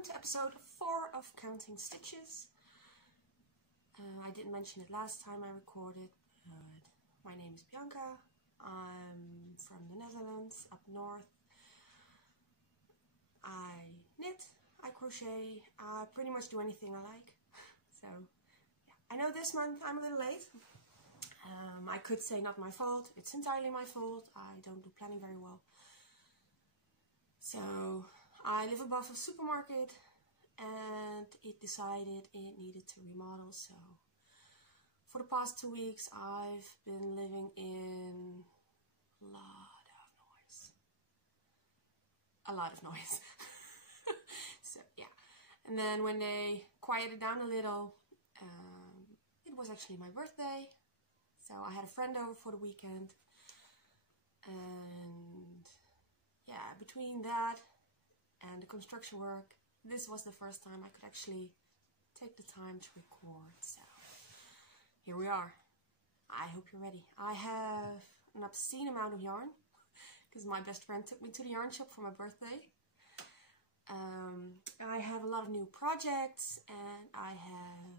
welcome to episode 4 of Counting Stitches. I didn't mention it last time I recorded, but my name is Bianca. I'm from the Netherlands, up north. I knit, I crochet, I pretty much do anything I like. So, yeah. I know this month I'm a little late. I could say not my fault, it's entirely my fault. I don't do planning very well. So, I live above a supermarket and it decided it needed to remodel, so for the past 2 weeks I've been living in a lot of noise. So yeah, and then when they quieted down a little, it was actually my birthday, so I had a friend over for the weekend, and yeah, between that and the construction work, this was the first time I could actually take the time to record, so here we are. I hope you're ready. I have an obscene amount of yarn because my best friend took me to the yarn shop for my birthday. I have a lot of new projects and I have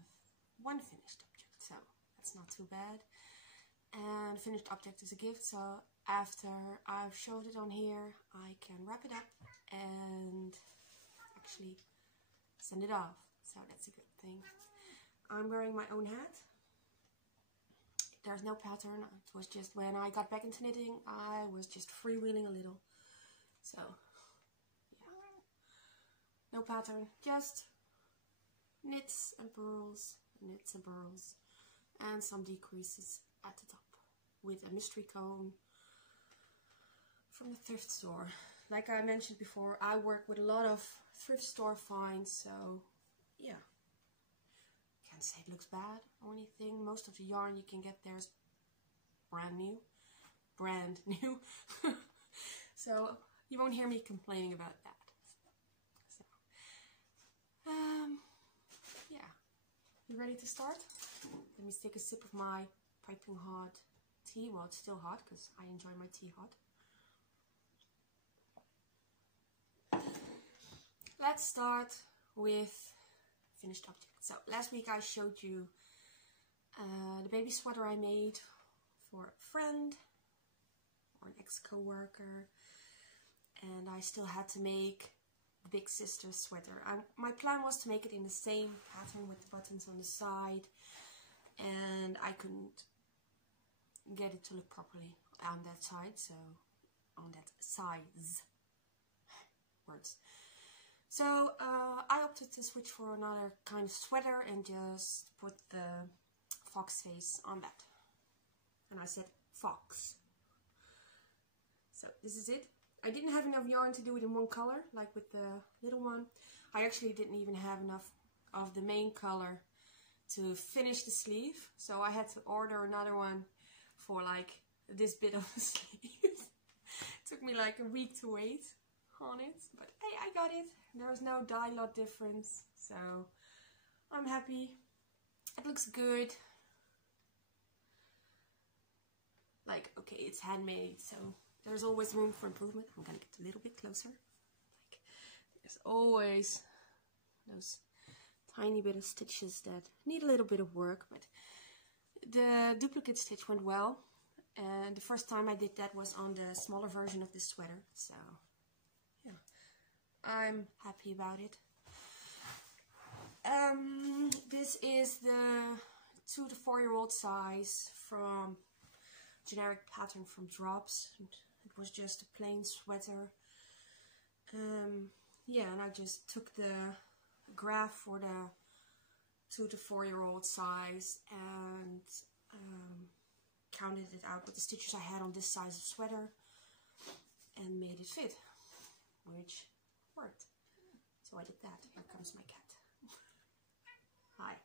one finished object, so that's not too bad. And finished object is a gift, so after I've showed it on here, I can wrap it up and actually send it off. So that's a good thing. I'm wearing my own hat. There's no pattern. It was just when I got back into knitting, I was just freewheeling a little. So, yeah. No pattern, just knits and purls, knits and purls, and some decreases at the top with a mystery cone from the thrift store. Like I mentioned before, I work with a lot of thrift store finds, so yeah. Can't say it looks bad or anything. Most of the yarn you can get there is brand new. So you won't hear me complaining about that. So, yeah. You ready to start? Let me take a sip of my piping hot tea. Well, it's still hot because I enjoy my tea hot. Let's start with finished object. So last week I showed you the baby sweater I made for a friend or an ex-co-worker, and I still had to make the big sister's sweater. My plan was to make it in the same pattern with the buttons on the side, and I couldn't get it to look properly on that side, so on that size words. So I opted to switch for another kind of sweater and just put the fox face on that. And I said fox. So this is it. I didn't have enough yarn to do it in one color, like with the little one. I actually didn't even have enough of the main color to finish the sleeve. So I had to order another one for like this bit of the sleeve. It took me like a week to wait on it, but hey, I got it. There was no dye lot difference, so I'm happy. It looks good. Like, okay, it's handmade, so there's always room for improvement. I'm gonna get a little bit closer. Like, there's always those tiny bit of stitches that need a little bit of work, but the duplicate stitch went well. And the first time I did that was on the smaller version of this sweater, so yeah, I'm happy about it. This is the 2 to 4 year old size from generic pattern from Drops. It was just a plain sweater. Yeah, and I just took the graph for the 2 to 4 year old size and counted it out with the stitches I had on this size of sweater and made it fit, which worked. So I did that. Here comes my cat. Hi.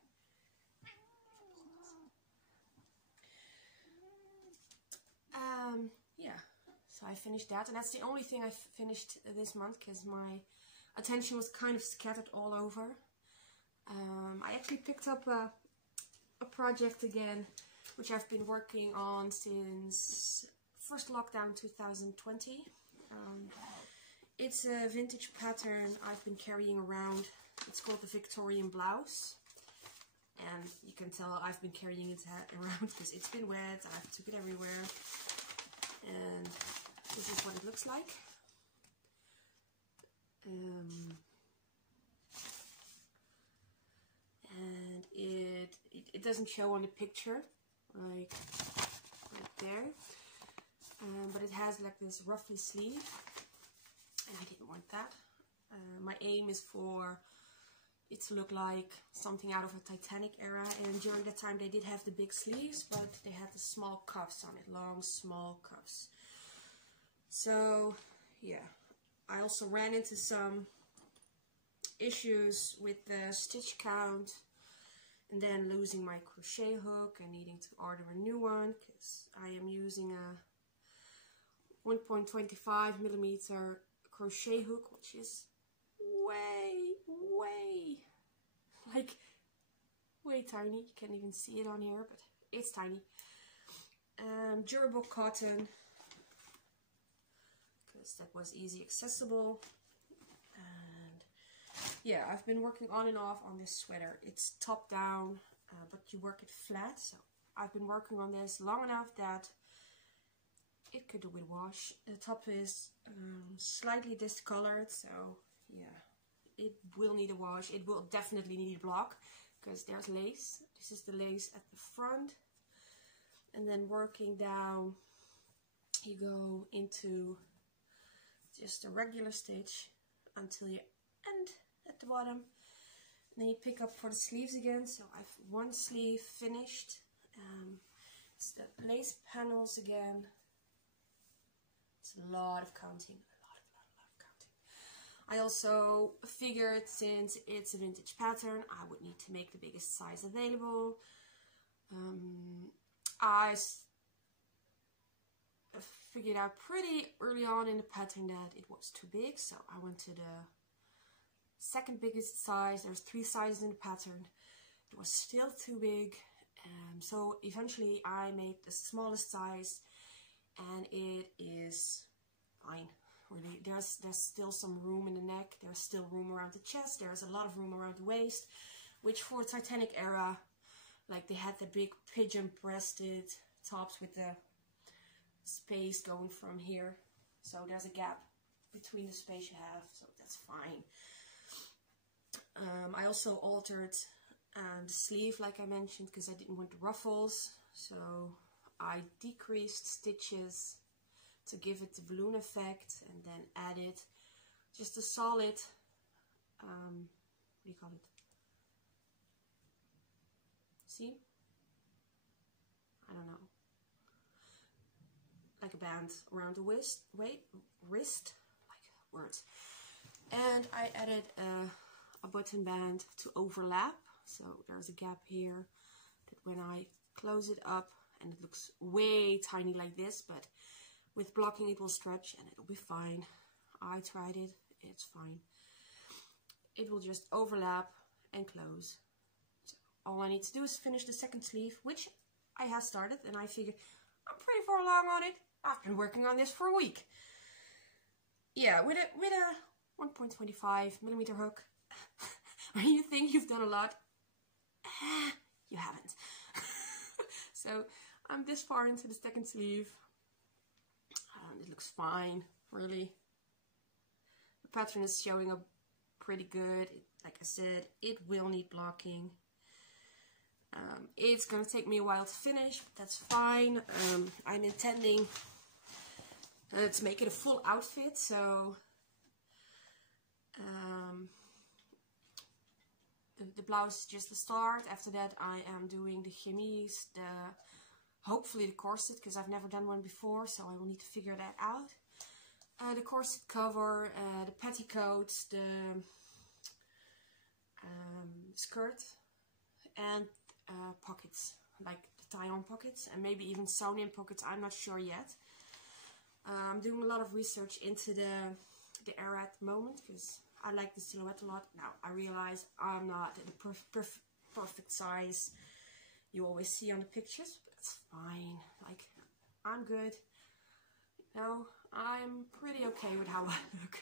Yeah, so I finished that, and that's the only thing I finished this month because my attention was kind of scattered all over. I actually picked up a project again, which I've been working on since first lockdown 2020. it's a vintage pattern I've been carrying around. It's called the Victorian Blouse. And you can tell I've been carrying it around because it's been wet. I've took it everywhere. And this is what it looks like. And it doesn't show on the picture, like right there. But it has like this ruffly sleeve. And I didn't want that. My aim is for it to look like something out of a Titanic era, and during that time they did have the big sleeves, but they had the small cuffs on it, long small cuffs. So yeah, I also ran into some issues with the stitch count and then losing my crochet hook and needing to order a new one because I am using a 1.25mm crochet hook, which is way tiny. You can't even see it on here, but it's tiny. Durable cotton, because that was easy accessible. And yeah, I've been working on and off on this sweater. It's top down, but you work it flat. So I've been working on this long enough that it could do with wash. The top is slightly discolored, so yeah, it will need a wash. It will definitely need a block because there's lace. This is the lace at the front, and then working down you go into just a regular stitch until you end at the bottom, and then you pick up for the sleeves again. So I've one sleeve finished. It's the lace panels again. It's a lot of counting, a lot of counting. I also figured since it's a vintage pattern, I would need to make the biggest size available. I figured out pretty early on in the pattern that it was too big, so I went to the second biggest size. There's 3 sizes in the pattern. It was still too big, so eventually I made the smallest size, and it is fine. Really, there's still some room in the neck. There's still room around the chest. There's a lot of room around the waist, which for Titanic era, like they had the big pigeon-breasted tops with the space going from here. So there's a gap between the space you have, so that's fine. I also altered the sleeve, like I mentioned, because I didn't want the ruffles. So I decreased stitches to give it the balloon effect, and then added just a solid, what do you call it? See? I don't know. Like a band around the wrist, like words. And I added a button band to overlap, so there's a gap here that when I close it up, and it looks way tiny like this, but with blocking it will stretch and it'll be fine. I tried it, it's fine. It will just overlap and close. So all I need to do is finish the second sleeve, which I have started, and I figured I'm pretty far along on it. I've been working on this for a week. Yeah, with a 1.25mm hook. When you think you've done a lot, you haven't. So I'm this far into the second sleeve, and it looks fine, really. The pattern is showing up pretty good. Like I said, it will need blocking. It's gonna take me a while to finish, but that's fine. I'm intending to make it a full outfit, so the blouse is just the start. After that I am doing the chemise, hopefully the corset, because I've never done one before, so I will need to figure that out. The corset cover, the petticoats, the skirt, and pockets, like the tie-on pockets, and maybe even sewn-in pockets. I'm not sure yet. I'm doing a lot of research into the era at the moment, because I like the silhouette a lot. Now I realize I'm not the perfect size you always see on the pictures, but it's fine. Like, I'm good. You know, I'm pretty okay with how I look.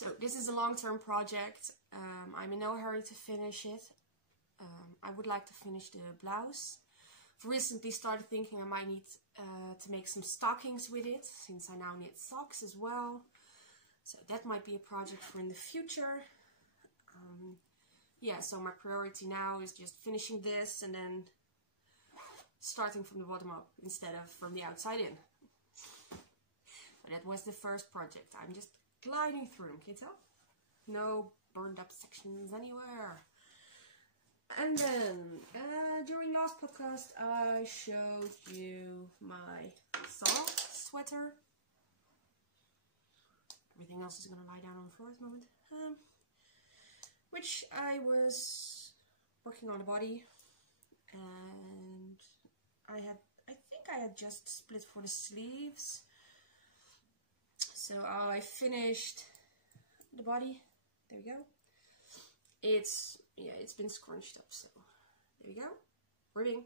So this is a long-term project. I'm in no hurry to finish it. I would like to finish the blouse. I've recently started thinking I might need to make some stockings with it, since I now knit socks as well. So that might be a project for in the future. Yeah, so my priority now is just finishing this and then starting from the bottom up instead of from the outside in. But that was the first project. I'm just gliding through, can you tell? No burned up sections anywhere. And then, during last podcast, I showed you my soft sweater. Everything else is going to lie down on the floor at the moment. Which I was working on the body. And I think I had just split for the sleeves. So I finished the body. There we go. It's been scrunched up, so there we go. Ribbing.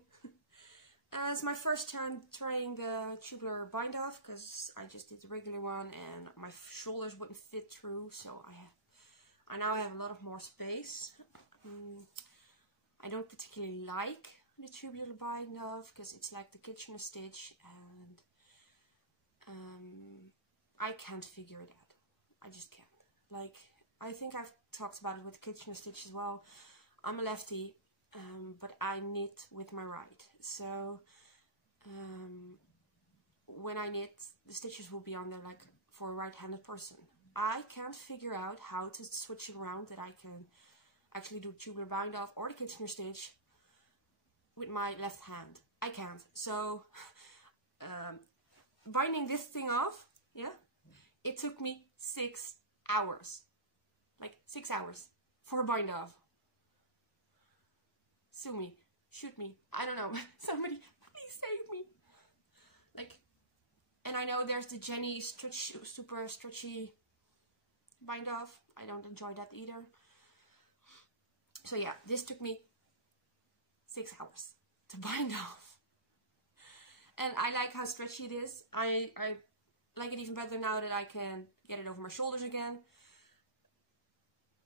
It's my first time trying the tubular bind off, because I just did the regular one and my shoulders wouldn't fit through, so I now have a lot of more space. I don't particularly like the tubular bind off because it's like the Kitchener stitch, and I can't figure it out. I just can't. Like, I think I've talked about it with Kitchener stitch as well. I'm a lefty, but I knit with my right. So when I knit, the stitches will be on there like for a right-handed person. I can't figure out how to switch it around that I can actually do tubular bind off or the Kitchener stitch with my left hand. I can't. So binding this thing off, yeah, it took me 6 hours. Like 6 hours for a bind off. Sue me, shoot me, I don't know. Somebody please save me. Like, and I know there's the Jenny super stretchy bind off. I don't enjoy that either. So yeah, this took me 6 hours to bind off. And I like how stretchy it is. I like it even better now that I can get it over my shoulders again.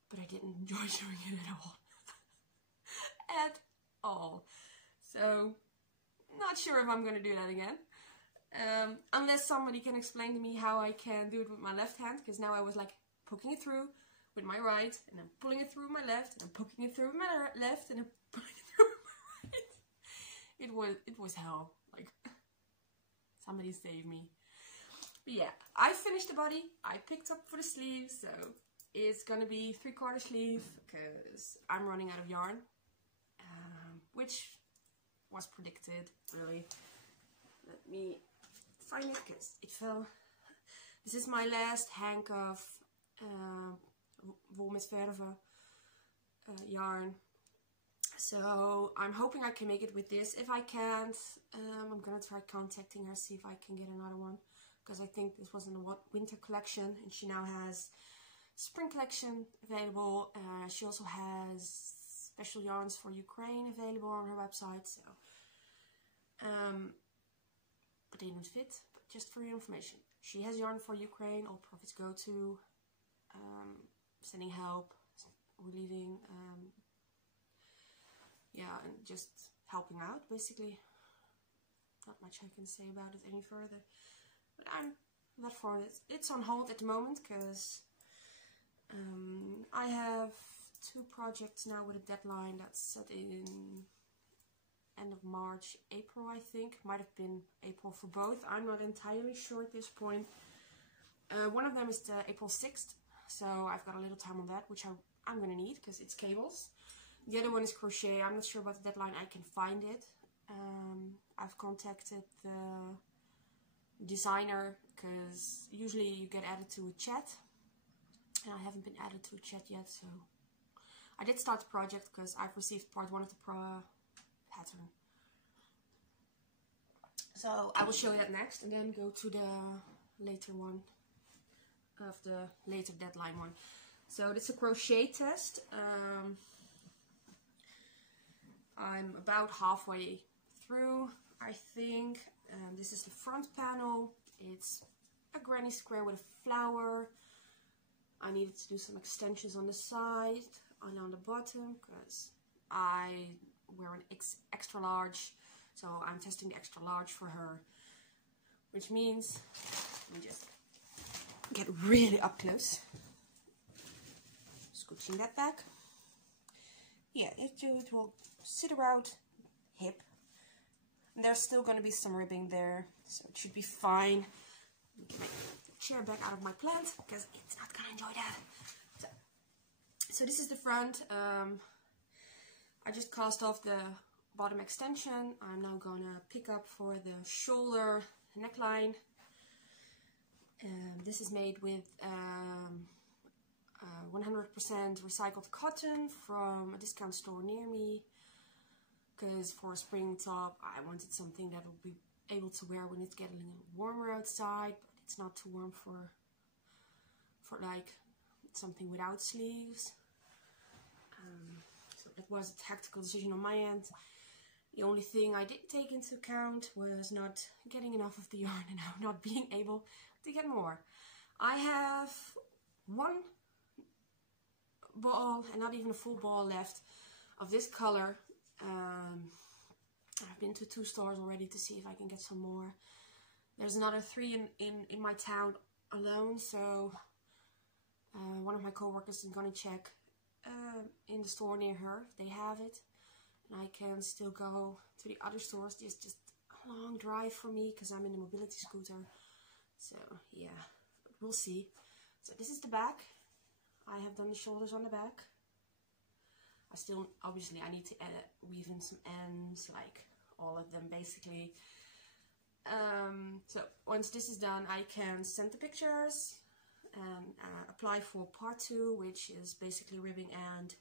But I didn't enjoy doing it at all. At all. So, not sure if I'm going to do that again. Unless somebody can explain to me how I can do it with my left hand. Because now I was like poking it through with my right. And then pulling it through with my left. And then poking it through with my left. And then pulling it through with my right. It was hell. Like, somebody save me. But yeah, I finished the body. I picked up for the sleeves. So it's gonna be 3/4 sleeve because I'm running out of yarn, which was predicted, really. Let me find it because it fell. This is my last hank of Wol met verven yarn. So I'm hoping I can make it with this. If I can't, I'm gonna try contacting her, see if I can get another one. Because I think this was in the winter collection and she now has spring collection available. She also has special yarns for Ukraine available on her website. So, but they don't fit. But just for your information, she has yarn for Ukraine. All profits go to sending help, relieving, yeah, and just helping out basically. Not much I can say about it any further. But I'm not for it. It's on hold at the moment because I have 2 projects now with a deadline that's set in end of March, April I think. Might have been April for both. I'm not entirely sure at this point. One of them is the April 6th. So I've got a little time on that, which I'm going to need because it's cables. The other one is crochet. I'm not sure about the deadline. I can find it. I've contacted the designer because usually you get added to a chat, and I haven't been added to a chat yet, so I did start the project because I've received part 1 of the pattern. So I will show you that next and then go to the later one of the later deadline one. So this is a crochet test. I'm about halfway through, I think. This is the front panel. It's a granny square with a flower. I needed to do some extensions on the side and on the bottom because I wear an extra large, so I'm testing the extra large for her, which means, let me just get really up close, scooching that back. Yeah, it will sit around hip. And there's still going to be some ribbing there, so it should be fine. Get my chair back out of my plant because it's not going to enjoy that. So this is the front. I just cast off the bottom extension. I'm now going to pick up for the shoulder neckline. This is made with 100% recycled cotton from a discount store near me, because for a spring top I wanted something that will be able to wear when it's getting a little warmer outside, but it's not too warm for like something without sleeves. So that was a tactical decision on my end. The only thing I did take into account was not getting enough of the yarn and now not being able to get more. I have one ball, and not even a full ball left, of this color. I've been to 2 stores already to see if I can get some more. There's another 3 in my town alone, so one of my co-workers is going to check in the store near her if they have it, and I can still go to the other stores. It's just a long drive for me because I'm in a mobility scooter, so yeah, but we'll see. So this is the back. I have done the shoulders on the back. I still, obviously, I need to weave in some ends, like all of them basically. So once this is done, I can send the pictures and apply for part 2, which is basically ribbing and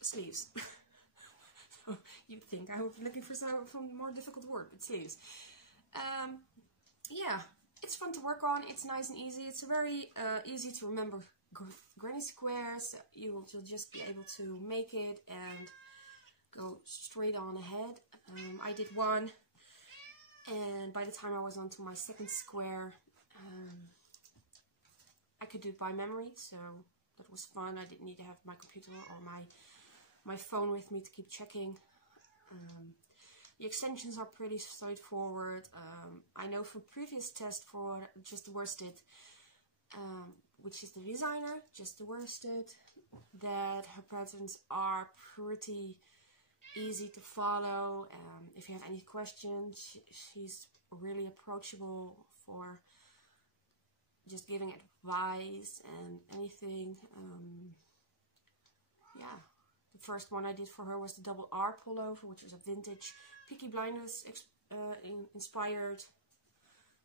sleeves. So you'd think I would be looking for some more difficult word, but sleeves. Yeah, it's fun to work on. It's nice and easy. It's very easy to remember granny squares. You'll just be able to make it and go straight on ahead. I did one, and by the time I was onto my second square, I could do it by memory, so that was fun. I didn't need to have my computer or my phone with me to keep checking. The extensions are pretty straightforward. I know from previous tests for Just the Worsted, which is the designer, Just the Worsted, that her patterns are pretty easy to follow. If you have any questions, she's really approachable for just giving advice and anything. Yeah, the first one I did for her was the double R pullover, which was a vintage Peaky Blinders inspired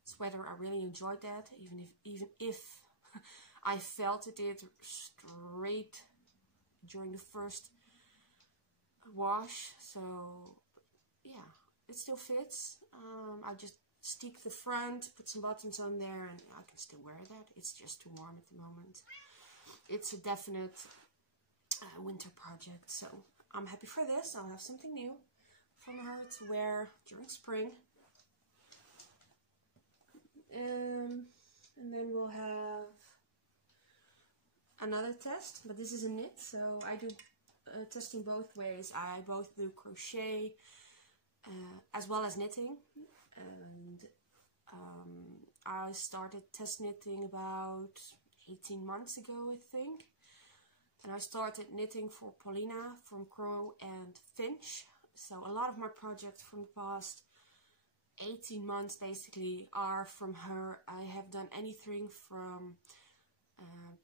sweater. I really enjoyed that, even if I felted it straight during the first wash. So yeah, it still fits. I just stick the front, put some buttons on there, and I can still wear that. It's just too warm at the moment. It's a definite winter project, so I'm happy for this. I'll have something new from her to wear during spring. And then we'll have another test, but this is a knit, so I do testing both ways. I both do crochet as well as knitting, and I started test knitting about 18 months ago, I think, and I started knitting for Paulina from Crow and Finch. So a lot of my projects from the past 18 months basically are from her. I have done anything from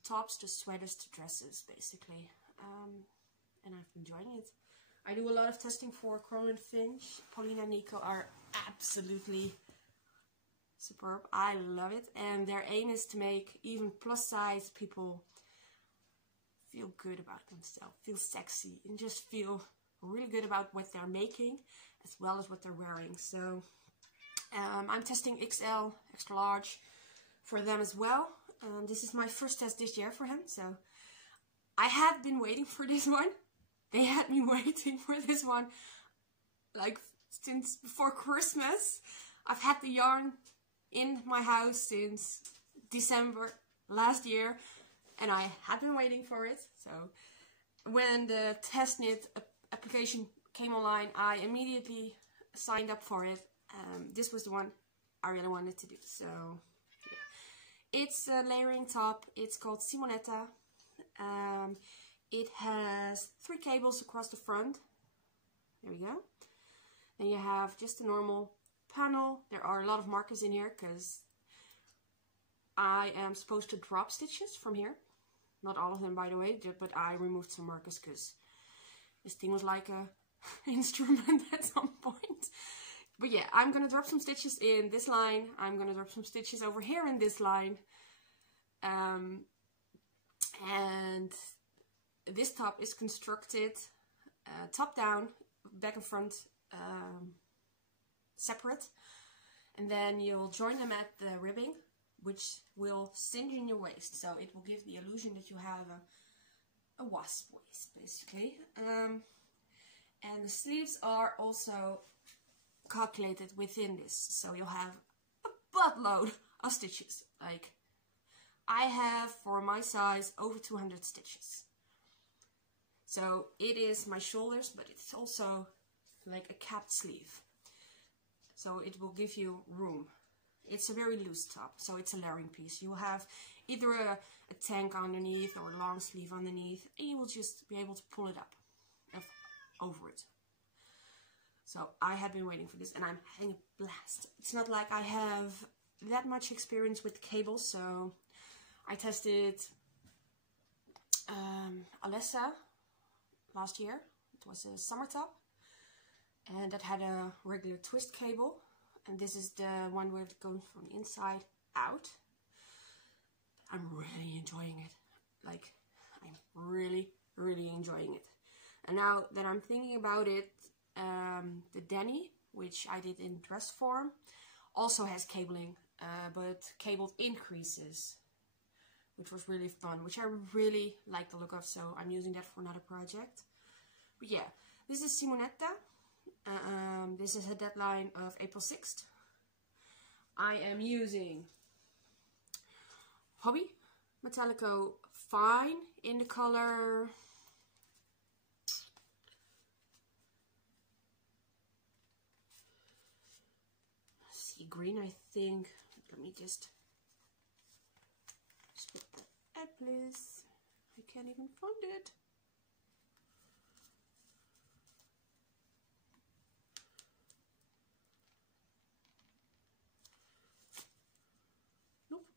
tops to sweaters to dresses basically, and I've been enjoying it. I do a lot of testing for Crow and Finch. Paulina and Nico are absolutely superb. I love it, and their aim is to make even plus size people feel good about themselves, feel sexy, and just feel really good about what they're making as well as what they're wearing. So I'm testing XL, extra large, for them as well. This is my first test this year for him, so I have been waiting for this one. They had me waiting for this one like since before Christmas. I've had the yarn in my house since December last year, and I had been waiting for it. So when the test knit application came online, I immediately signed up for it. This was the one I really wanted to do. So yeah. It's a layering top. It's called Simonetta. It has 3 cables across the front. There we go. Then you have just a normal panel. There are a lot of markers in here because I am supposed to drop stitches from here. Not all of them, by the way, but I removed some markers because this thing was like a instrument at some point. But yeah, I'm gonna drop some stitches in this line. I'm gonna drop some stitches over here in this line. And this top is constructed top down, back and front separate. And then you'll join them at the ribbing, which will cinch in your waist. So it will give the illusion that you have a wasp waist, basically. And the sleeves are also calculated within this. So you'll have a buttload of stitches. Like, I have, for my size, over 200 stitches. So it is my shoulders, but it's also like a capped sleeve. So it will give you room. It's a very loose top, so it's a layering piece. You will have either a tank underneath or a long sleeve underneath, and you will just be able to pull it up over it. So I have been waiting for this, and I'm having a blast. It's not like I have that much experience with cables, so I tested Alessa last year. It was a summer top, and that had a regular twist cable. And this is the one where it goes from the inside out. I'm really enjoying it. Like, I'm really, really enjoying it. And now that I'm thinking about it, the Denny, which I did in dress form, also has cabling, but cabled increases, which was really fun, which I really like the look of, so I'm using that for another project. But yeah, this is Simonetta. This is a deadline of April 6th. I am using Hobby Metallico Fine in the color sea green, I think. Let me just split that up, please. I can't even find it.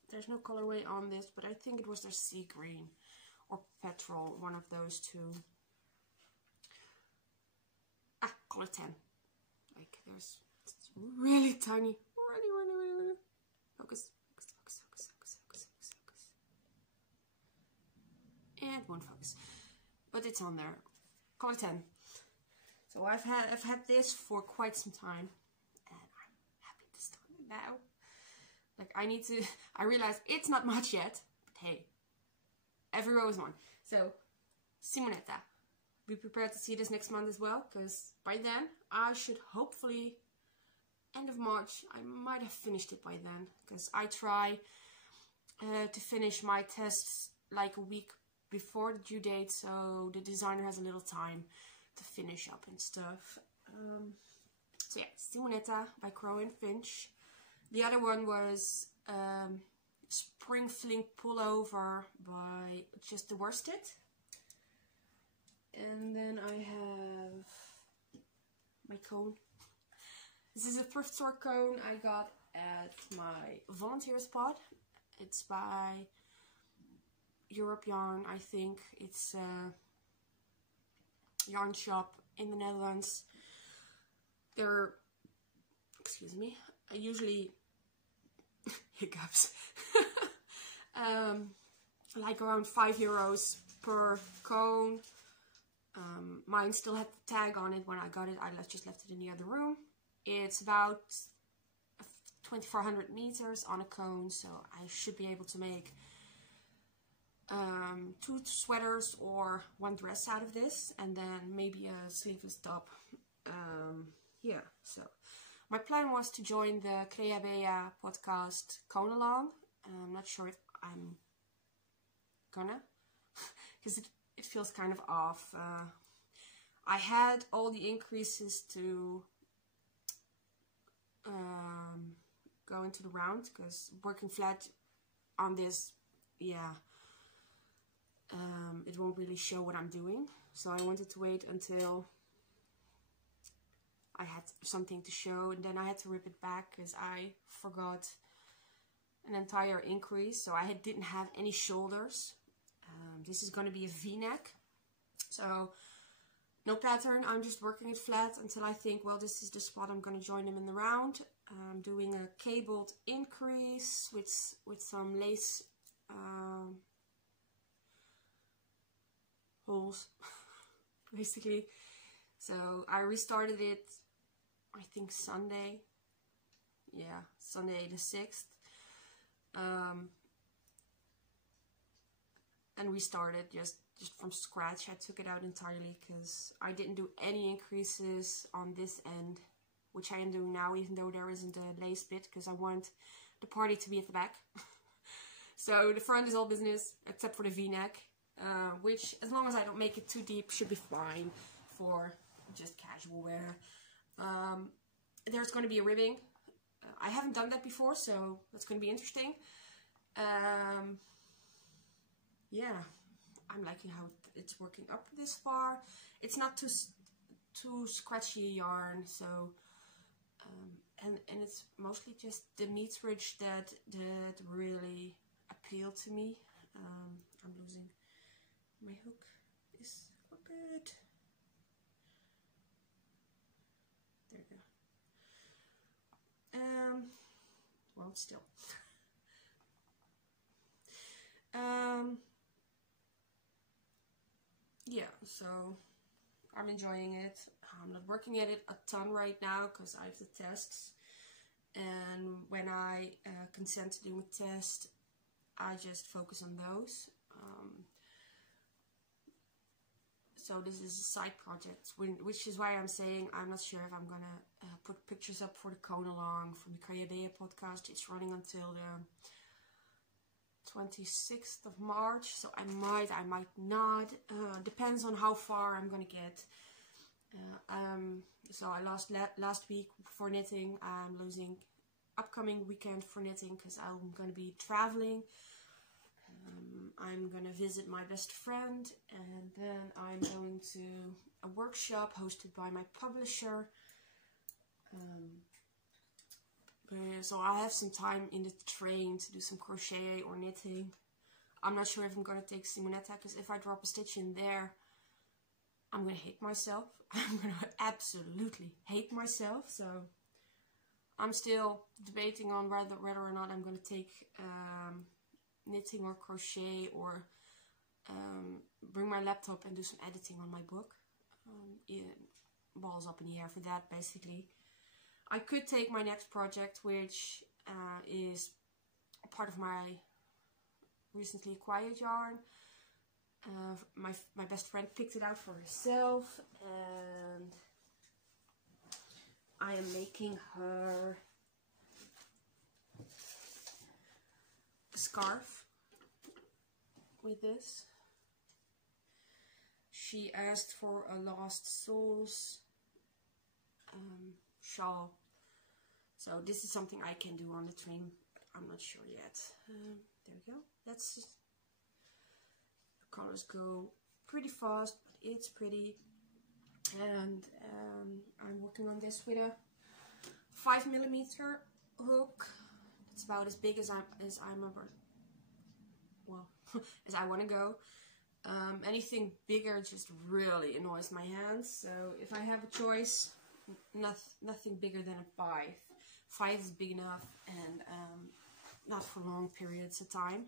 There's no colorway on this, but I think it was their sea green or petrol, one of those two. Ah, color 10. Like, there's, it's really tiny. Really. Focus. And won't focus. But it's on there. Color 10. So I've had this for quite some time, and I'm happy to start it now. Like, I realize it's not much yet, but hey, every row is one. So, Simonetta. Be prepared to see this next month as well, because by then, I should hopefully, end of March, I might have finished it by then, because I try to finish my tests like a week before the due date, so the designer has a little time to finish up and stuff. So yeah, Simonetta by Crow and Finch. The other one was Spring Fling Pullover by Just the Worsted. And then I have my cone. This is a thrift store cone I got at my volunteer spot. It's by Europe Yarn, I think. It's a yarn shop in the Netherlands. They're, excuse me, I usually hiccups like around €5 per cone. Mine still had the tag on it when I got it. I just left it in the other room. It's about 2,400 meters on a cone, so I should be able to make 2 sweaters or 1 dress out of this, and then maybe a sleeveless top. Yeah, so My plan was to join the Crochet podcast Cone Along. I'm not sure if I'm gonna, because it feels kind of off. I had all the increases to go into the round, because working flat on this, yeah, it won't really show what I'm doing. So I wanted to wait until I had something to show, and then I had to rip it back because I forgot an entire increase. So I didn't have any shoulders. This is going to be a V-neck, so no pattern. I'm just working it flat until I think, well, this is the spot I'm going to join them in the round. I'm doing a cabled increase with some lace holes, basically. So I restarted it, I think Sunday. Yeah, Sunday the 6th. And restarted just from scratch. I took it out entirely because I didn't do any increases on this end, which I am doing now, even though there isn't a lace bit, because I want the party to be at the back. So the front is all business except for the V-neck, which, as long as I don't make it too deep, should be fine for just casual wear. There's going to be a ribbing. I haven't done that before, so that's going to be interesting. Yeah, I'm liking how it's working up this far. It's not too scratchy yarn, so and it's mostly just the meterage that really appealed to me. I'm losing my hook. Is crooked. There we go. Well, still. Yeah, so I'm enjoying it. I'm not working at it a ton right now because I have the tests, and when I consent to doing a test, I just focus on those. So this is a side project, which is why I'm saying I'm not sure if I'm gonna put pictures up for the Cone Along from the Crochet podcast. It's running until the 26th of March, so I might not. Depends on how far I'm gonna get. So I lost last week for knitting. I'm losing upcoming weekend for knitting because I'm gonna be traveling. I'm gonna visit my best friend, and then I'm going to a workshop hosted by my publisher. So I have some time in the train to do some crochet or knitting. I'm not sure if I'm gonna take Simonetta, because if I drop a stitch in there, I'm gonna hate myself. I'm gonna absolutely hate myself. So I'm still debating on whether or not I'm gonna take knitting or crochet, or bring my laptop and do some editing on my book. Yeah, balls up in the air for that, basically. I could take my next project, which is a part of my recently acquired yarn. My best friend picked it out for herself, and I am making her a scarf with this. She asked for a Lost Souls shawl, so this is something I can do on the train, but I'm not sure yet. There we go. That's just, the colors go pretty fast, but it's pretty. And I'm working on this with a 5mm hook. It's about as big as as I want to go. Anything bigger just really annoys my hands. So if I have a choice, nothing bigger than a 5. 5 is big enough, and not for long periods of time.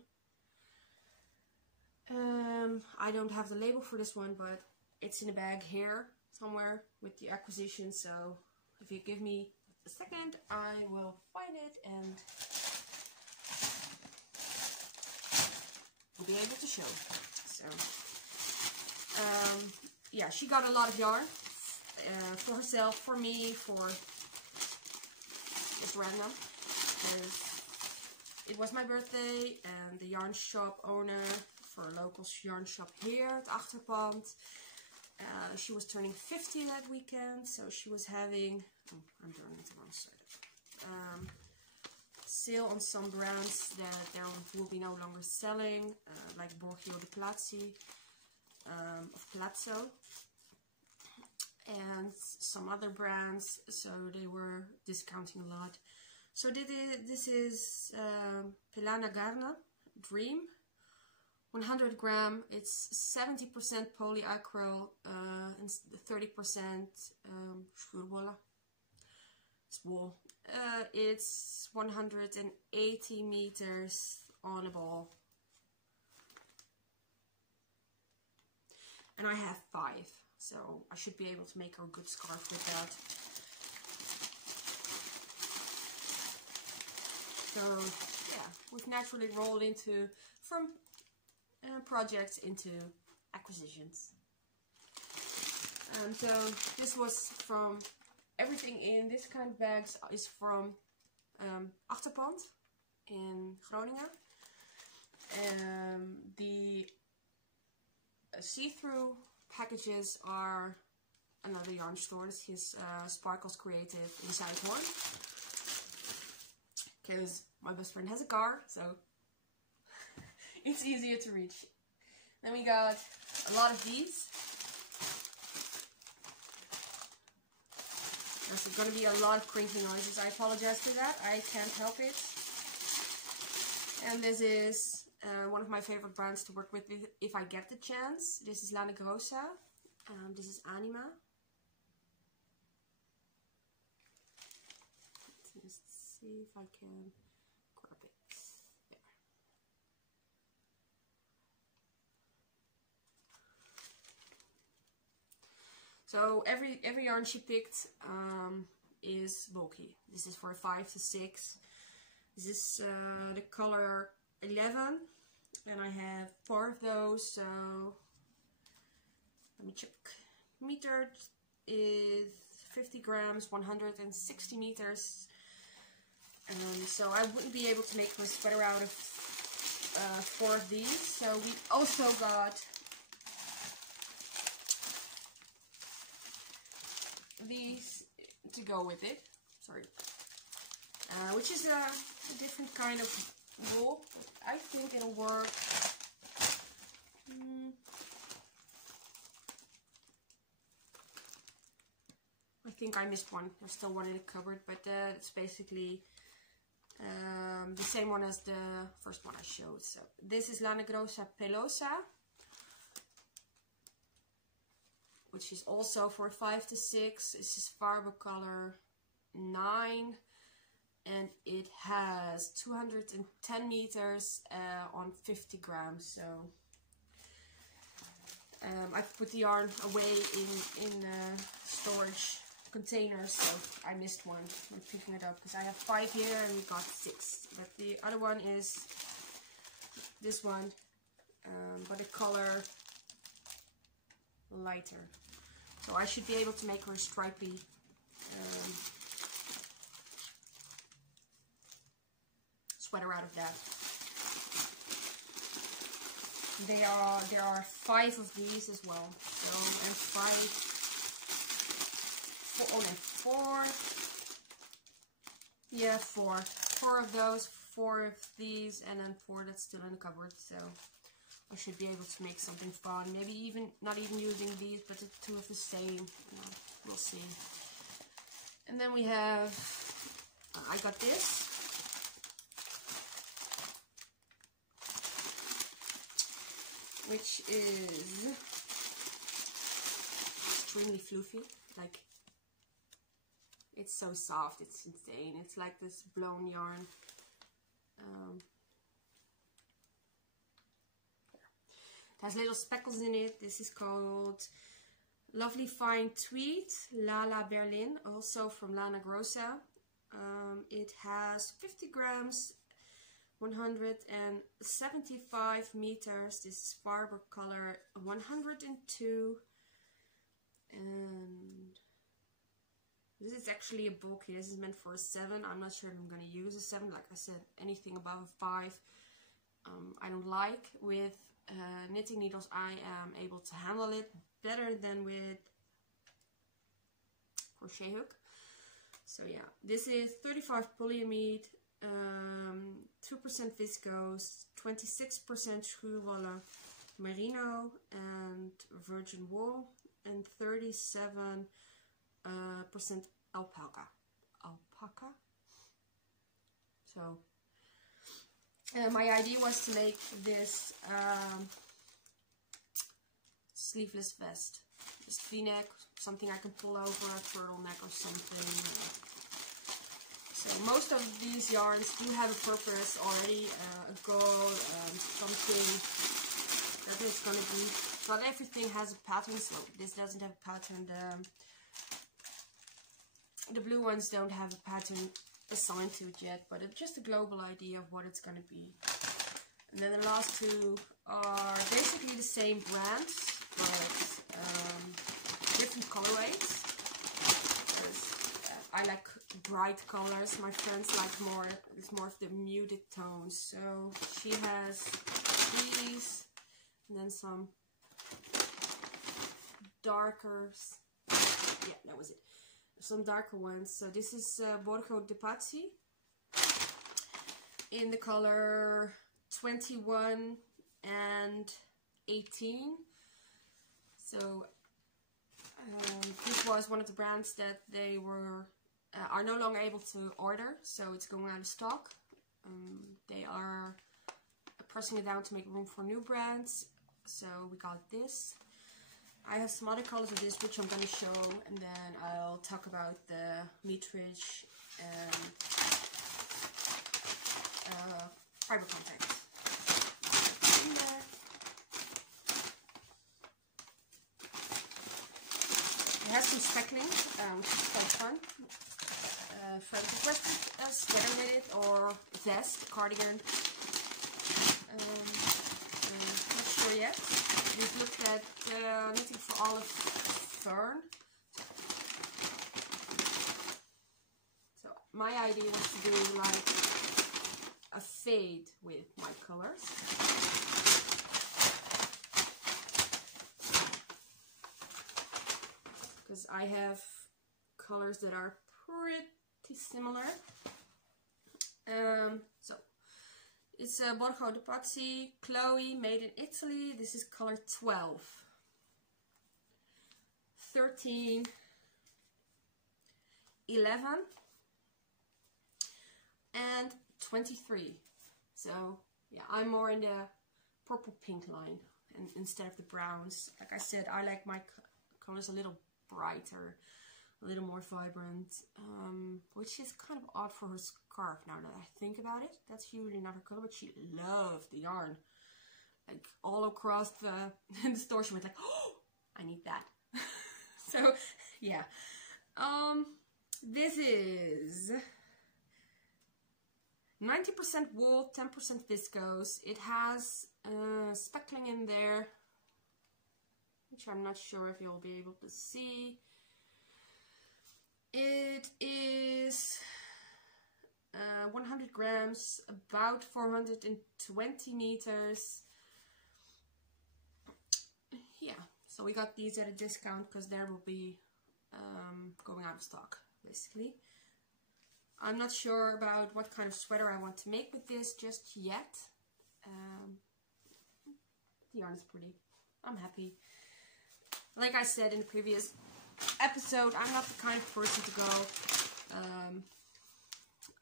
I don't have the label for this one, but it's in a bag here somewhere with the acquisition. So if you give me a second, I will find it and will be able to show. So yeah, she got a lot of yarn for herself, for me, for It's random. It was my birthday and the yarn shop owner for a local yarn shop here at Achterpand, she was turning 50 that weekend, so she was having, I'm doing it the wrong side, sale on some brands that there will be no longer selling, like Borgio de Plazzi of Palazzo, and some other brands, so they were discounting a lot. So this is Pelana Garna Dream, 100 gram. It's 70% polyacryl and 30% schurwolle. It's wool. It's 180 meters on a ball, and I have 5, so I should be able to make a good scarf with that. So yeah, we've naturally rolled from projects into acquisitions. So this was from everything in this kind of bags is from Achterpand in Groningen. The see-through packages are another yarn store. This is Sparkles Creative in Zuidhoorn. Because my best friend has a car, so it's easier to reach. Then we got a lot of these. There's going to be a lot of crinkling noises. I apologize for that. I can't help it. And this is one of my favorite brands to work with if I get the chance. This is Lana Grossa. This is Anima. Let's see if I can grab it. There. So every yarn she picked is bulky. This is for 5 to 6. This is the color 11, and I have 4 of those. So let me check. Meter is 50 grams, 160 meters. So I wouldn't be able to make a sweater out of 4 of these. So we also got these to go with it. Sorry, which is a different kind of wool, but I think it'll work. I think I missed one. There's still one in the cupboard, but it's basically the same one as the first one I showed. So this is Lana Grossa Pelosa, which is also for 5 to 6. This is Farbe color 9, and it has 210 meters on 50 grams. So I've put the yarn away in storage containers, so I missed one when picking it up because I have 5 here and we got 6. But the other one is this one, but a color lighter. So I should be able to make her a stripy sweater out of that. There are 5 of these as well. So and 4. Yeah, 4. 4 of those, 4 of these, and then 4 that's still in the cupboard. So I should be able to make something fun. Maybe not even using these, but the 2 of the same. We'll see. And then we have, I got this. Which is extremely fluffy. Like, it's so soft, it's insane. It's like this blown yarn. It has little speckles in it. This is called Lovely Fine Tweed, Lala Berlin, also from Lana Grossa. It has 50 grams, 175 meters. This is Farbe color 102, and This is actually a bulky. This is meant for a 7. I'm not sure if I'm going to use a 7. Like I said, anything above a 5 I don't like. With knitting needles I am able to handle it better than with crochet hook. So yeah, this is 35 polyamide, 2% viscose, 26% true voile merino and virgin wool, and 37% alpaca. So my idea was to make this sleeveless vest, just V-neck, something I can pull over a turtleneck or something. So most of these yarns do have a purpose already, a goal, something that it's going to be. Not everything has a pattern, so this doesn't have a pattern. The blue ones don't have a pattern assigned to it yet, but it's just a global idea of what it's going to be. And then the last two are basically the same brands, but different colorways. I like bright colors. My friends like more of the muted tones. So she has these, and then some darker. Yeah, that was it. Some darker ones. So this is Borgo de Pazzi in the color 21 and 18. So this was one of the brands that they were are no longer able to order, so it's going out of stock. They are pressing it down to make room for new brands, so we got this. I have some other colors of this which I'm going to show, and then I'll talk about the metrage and fiber contact. It has some speckling, which is quite fun. Friends requested a sweater with it, or vest, cardigan. Not sure yet. We've looked at knitting for olive fern. So my idea was to do like a fade with my colors. Because I have colors that are pretty similar. So it's a Borgo de Pazzi Chloe, made in Italy. This is color 12, 13, 11, and 23. So yeah, I'm more in the purple pink line and instead of the browns. Like I said, I like my colors a little brighter, a little more vibrant, which is kind of odd for her scarf now that I think about it. That's usually not her color, but she loved the yarn. Like all across the store she went like, oh, I need that. So yeah, this is 90% wool, 10% viscose. It has speckling in there, which I'm not sure if you'll be able to see. It is 100 grams, about 420 meters. Yeah, so we got these at a discount because there will be going out of stock, basically. I'm not sure about what kind of sweater I want to make with this just yet. The yarn is pretty. I'm happy. Like I said in the previous episode, I'm not the kind of person to go,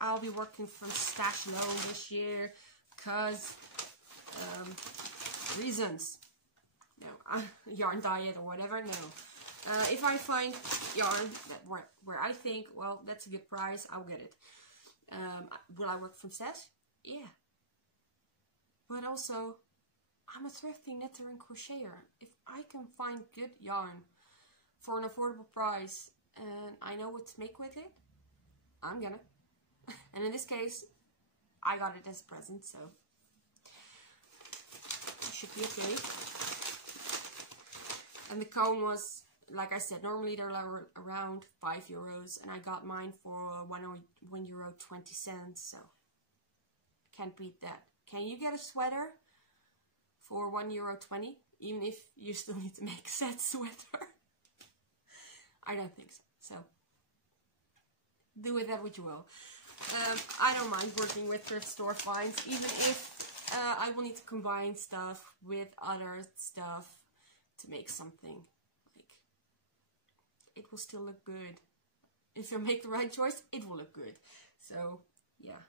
I'll be working from stash loan this year because reasons. No, yarn diet or whatever, no. If I find yarn that where I think, well, that's a good price, I'll get it. Will I work from stash? Yeah. But also, I'm a thrifty knitter and crocheter. If I can find good yarn for an affordable price and I know what to make with it, I'm gonna. And in this case, I got it as a present, so it should be okay. And the cone was like I said, normally they're around €5, and I got mine for €1.20. So can't beat that. Can you get a sweater for €1.20, even if you still need to make a set sweater? I don't think so. So do with that what you will. I don't mind working with thrift store finds, even if I will need to combine stuff with other stuff to make something. Like, it will still look good. If you make the right choice, it will look good. So yeah.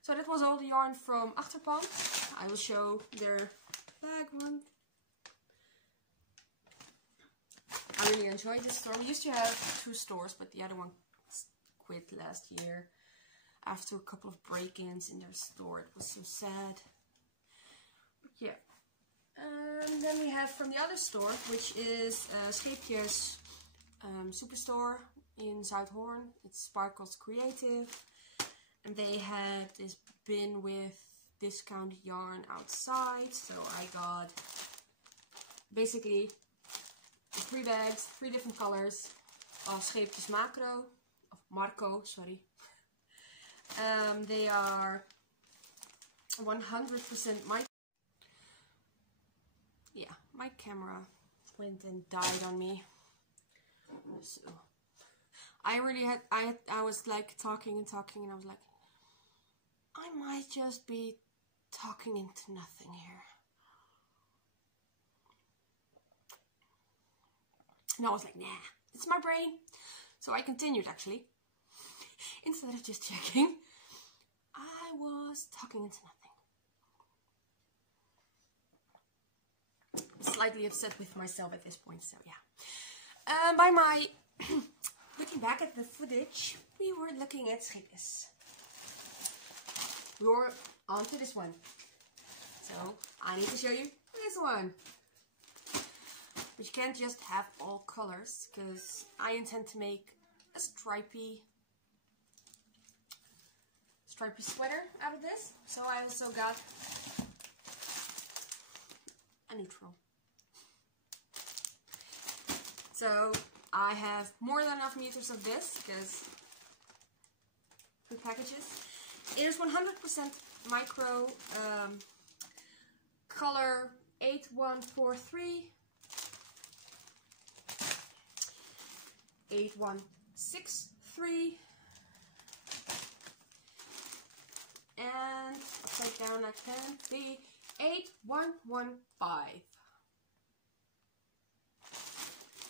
So that was all the yarn from Achterpand. I will show their bag one. I really enjoyed this store. We used to have 2 stores, but the other one quit last year after a couple of break-ins in their store. It was so sad. But yeah. And then we have from the other store, which is Scheepjes Superstore in Zuidhoorn. It's Sparkles Creative. And they had this bin with discount yarn outside. So I got basically 3 bags, 3 different colors of Scheepjes Marco, sorry. They are 100% my. Yeah, my camera went and died on me. So I really had, I was like talking and talking, and I was like, I might just be talking into nothing here. And I was like, nah, it's my brain. So I continued actually. Instead of just checking, I was talking into nothing. Slightly upset with myself at this point, so yeah. By my looking back at the footage, we were looking at Scheepjes. We were on to this one. So I need to show you this one. But you can't just have all colors, because I intend to make a stripy sweater out of this. So I also got a neutral. So I have more than enough meters of this, because the packages. It is 100% micro, color 8143, 8163, and upside down like that, the 8115.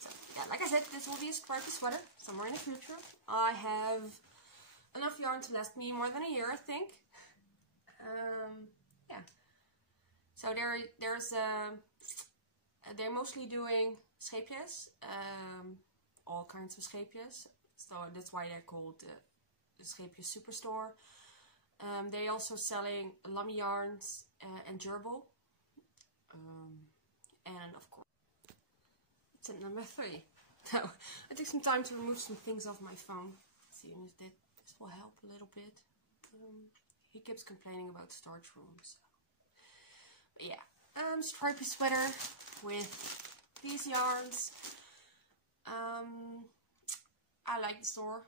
So yeah, like I said, this will be a stripy sweater somewhere in the future. I have enough yarn to last me more than a year, I think. Yeah. So they're mostly doing Scheepjes, all kinds of Scheepjes. So that's why they're called the Scheepjes Superstore. They also selling Lamy yarns and gerbil. And of course, tip number 3. So I took some time to remove some things off my phone. Seeing if this will help a little bit. He keeps complaining about storage rooms. But yeah, stripy sweater with these yarns. I like the store.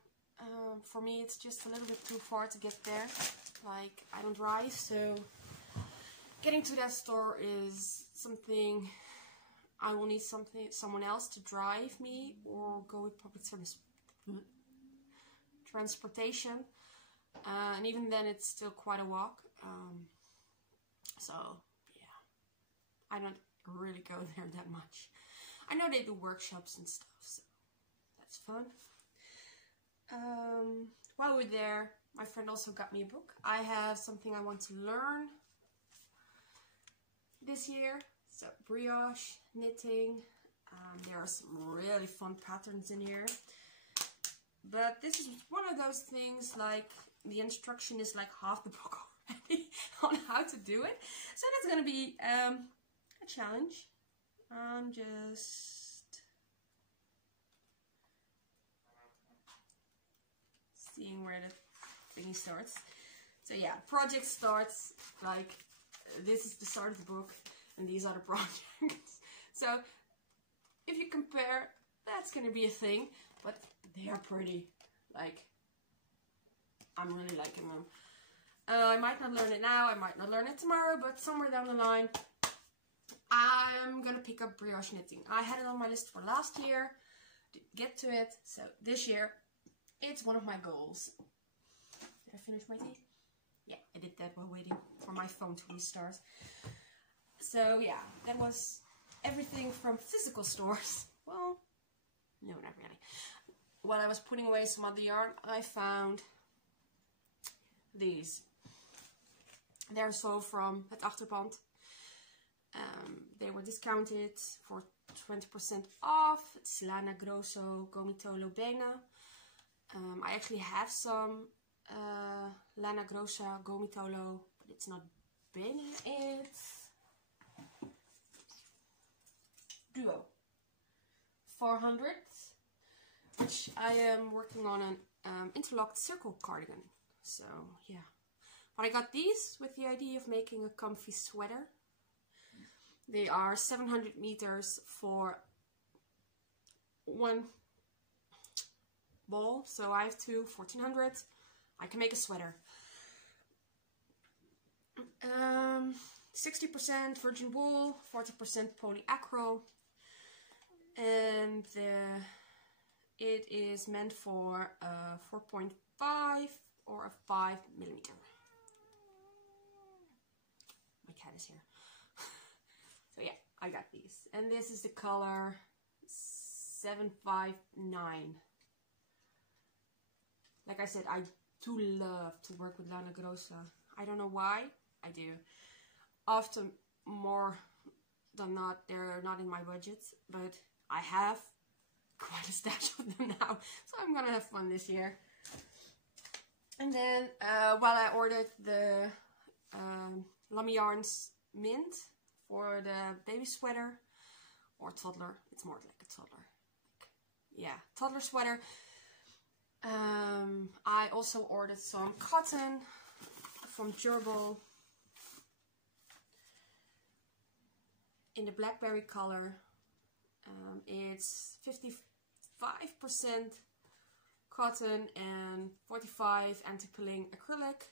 For me, it's just a little bit too far to get there. Like, I don't drive, so getting to that store is something I will need someone else to drive me, or go with public service transportation. And even then, it's still quite a walk. So yeah, I don't really go there that much. I know they do workshops and stuff, so that's fun. While we're there, my friend also got me a book. I have something I want to learn this year. So brioche, knitting. There are some really fun patterns in here. But this is one of those things, like, the instruction is like half the book already on how to do it. So that's going to be a challenge. I'm just seeing where the thingy starts. So yeah, project starts, like, this is the start of the book, and these are the projects. So if you compare, that's gonna be a thing, but they are pretty. Like, I'm really liking them. I might not learn it now, I might not learn it tomorrow, but somewhere down the line, I'm gonna pick up brioche knitting. I had it on my list for last year, didn't get to it, so this year, it's one of my goals. Did I finish my tea? Yeah, I did that while waiting for my phone to restart. So yeah, that was everything from physical stores. Well, no, not really. While I was putting away some other yarn, I found these. They're so from het Achterpand. They were discounted for 20% off. It's Lana Grosso Gomitolo Bena. I actually have some Lana Grossa Gomitolo, but it's not Bena, it's Duo 400, which I am working on an interlocked circle cardigan. So yeah, but I got these with the idea of making a comfy sweater. They are 700 meters for one ball, so I have two, 1400. I can make a sweater. 60% virgin wool, 40% polyacryl, and it is meant for a 4.5 or a 5 millimeter. My cat is here. So yeah, I got these, and this is the color 759. Like I said, I do love to work with Lana Grossa. I don't know why, I do. Often, more than not, they're not in my budget, but I have quite a stash of them now, so I'm gonna have fun this year. And then, while I ordered the Lamy Yarns Mint for the baby sweater, or toddler, it's more like a toddler. Yeah, toddler sweater. I also ordered some cotton from Gerbil in the blackberry color. It's 55% cotton and 45 anti-pilling acrylic,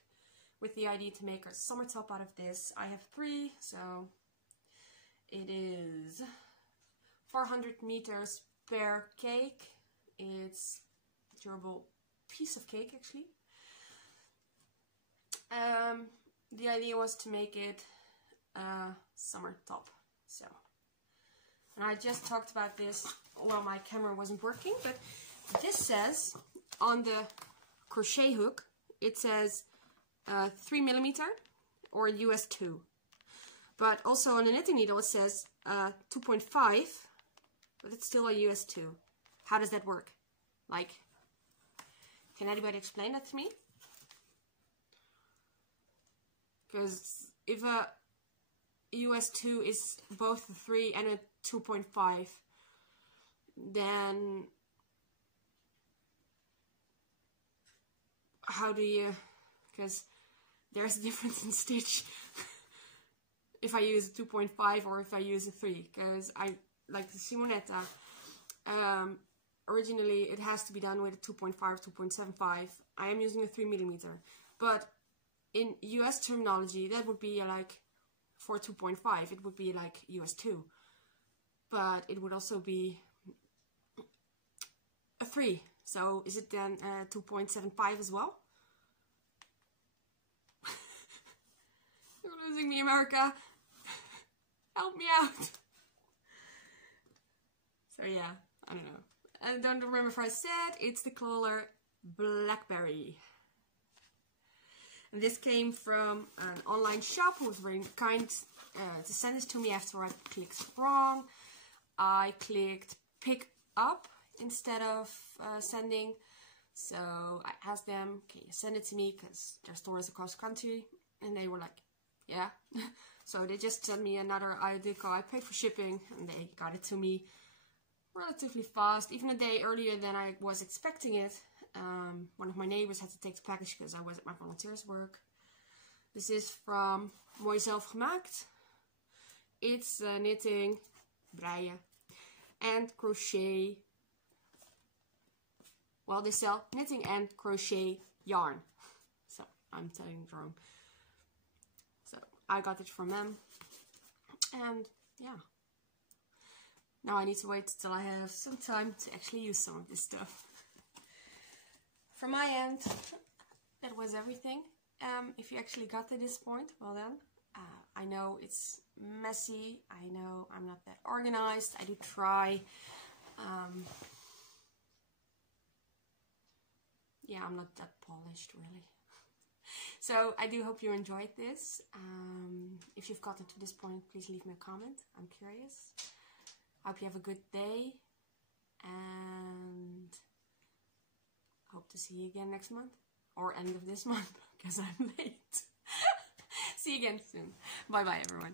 with the idea to make a summer top out of this. I have 3, so it is 400 meters per cake. It's a durable piece of cake, actually. The idea was to make it a summer top. So, and I just talked about this while my camera wasn't working, but this says on the crochet hook, it says 3 millimeter or US 2. But also on the knitting needle it says 2.5, but it's still a US 2. How does that work? Like, can anybody explain that to me? Because if a US 2 is both a 3 and a 2.5, then how do you, because there's a difference in stitch if I use a 2.5 or if I use a 3, because I like the Simonetta, originally it has to be done with a 2.5 or 2.75. I am using a 3 millimeter, but in US terminology that would be like, for 2.5 it would be like US 2, but it would also be a 3. So is it then 2.75 as well? You're losing me, America. Help me out. So yeah, I don't know. I don't remember if I said it's the color Blackberry. And this came from an online shop who was very kind to send this to me after I clicked wrong. I clicked pick up instead of sending. So I asked them, can you send it to me, because their store is across the country, and they were like, yeah. So they just sent me another ID call. I paid for shipping and they got it to me relatively fast, even a day earlier than I was expecting it. One of my neighbors had to take the package because I was at my volunteers work. This is from Mooi Zelf Gemaakt. It's knitting, breien, and crochet. Well, they sell knitting and crochet yarn. So I'm telling it wrong. So I got it from them. And yeah. Now I need to wait till I have some time to actually use some of this stuff. From my end, that was everything. If you actually got to this point, well then, I know it's messy. I know I'm not that organized. I do try. Yeah, I'm not that polished really. So I do hope you enjoyed this. If you've gotten to this point, please leave me a comment. I'm curious. I hope you have a good day, and hope to see you again next month, or end of this month, because I'm late. See you again soon. Bye bye everyone.